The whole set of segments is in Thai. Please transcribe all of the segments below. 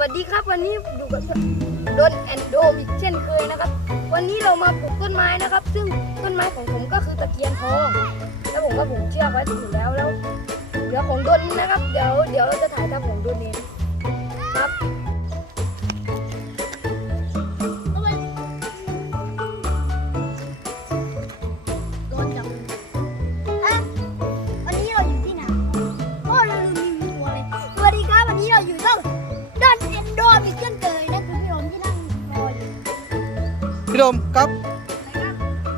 วัสดีครับ วันนี้อยู่กับดนแอนโดมอีกเช่นเคยนะครับ วันนี้เรามาปลูกต้นไม้นะครับ ซึ่งต้นไม้ของผมก็คือตะเคียนทองแล้วผมก็ผูกเชือกไว้อยู่แล้วแล้ว เดี๋ยวของดนนะครับ เดี๋ยวเดี๋ยวเราจะถ่ายทำของดนเอง พี่โดมครับ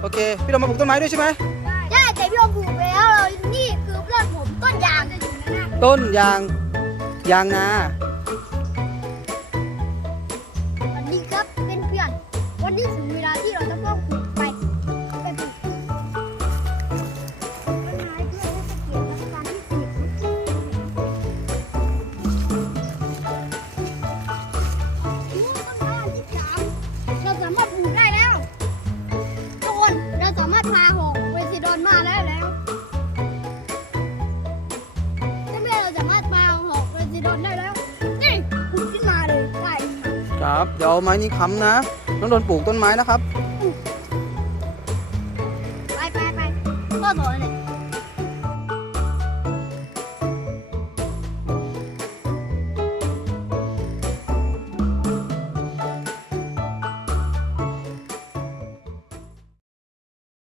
โอเค พี่โดมมาปลูกต้นไม้ด้วยใช่ไหมได้แต่พี่โอมปลูกแล้วเรานี่คือเพื่อนผมต้นยางจะอยู่นั่นนะต้นยาง ยางนา วันนี้ครับเป็นเพื่อน วันนี้ถึงเวลาที่เราจะต้องปลูกาสามารถปลูกได้แล้วทุกคนเราสามารถพาหอกเวซิดอนมาได้แล้วเพื่อนๆเราสามารถพาหอกเวซิดอนได้แล้วนี่ปลูกขึ้นมาเลยได้ครับ เดี๋ยวเอาไม้นี้ค้ำนะ น้องโดนปลูกต้นไม้นะครับ ไปไปไปก็ถอนเลย